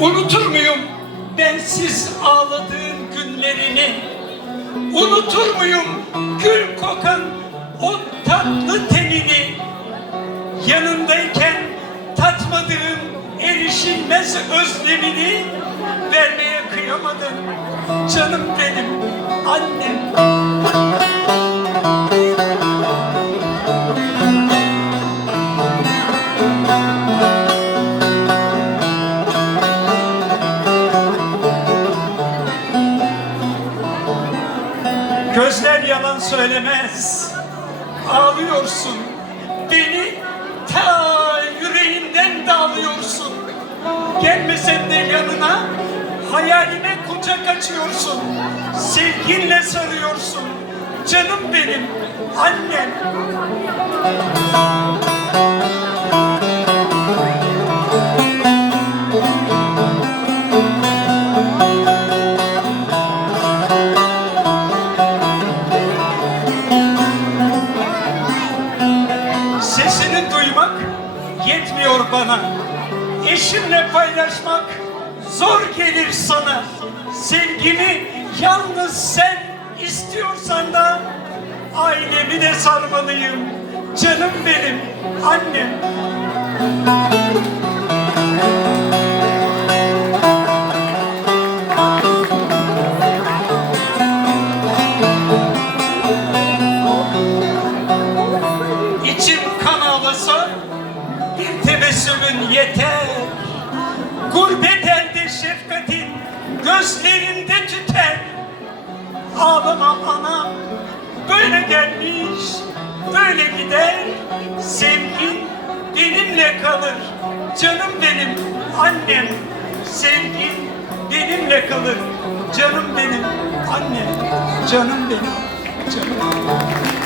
Unutur muyum bensiz ağladığın günlerini? Unutur muyum gül kokan o tatlı tenini? Yanındayken tatmadığım erişilmez özlemini vermeye kıyamadın. Canım benim, annem. Gözler yalan söylemez. Ağlıyorsun. Beni ta yüreğimden dağılıyorsun. Gelmesem de yanına hayalime kucak açıyorsun. Sevginle sarıyorsun. Canım benim, annem. Yetmiyor bana. Eşimle paylaşmak zor gelir sana. Sevgimi yalnız sen istiyorsan da ailemi de sarmalıyım. Canım benim, annem. Tebessümün yeter. Gurbet elde şefkatin gözlerinde tüter. Ağlama anam, böyle gelmiş, böyle gider. Sevgin benimle kalır, canım benim, annem. Sevgin benimle kalır, canım benim, annem. Canım benim, canım.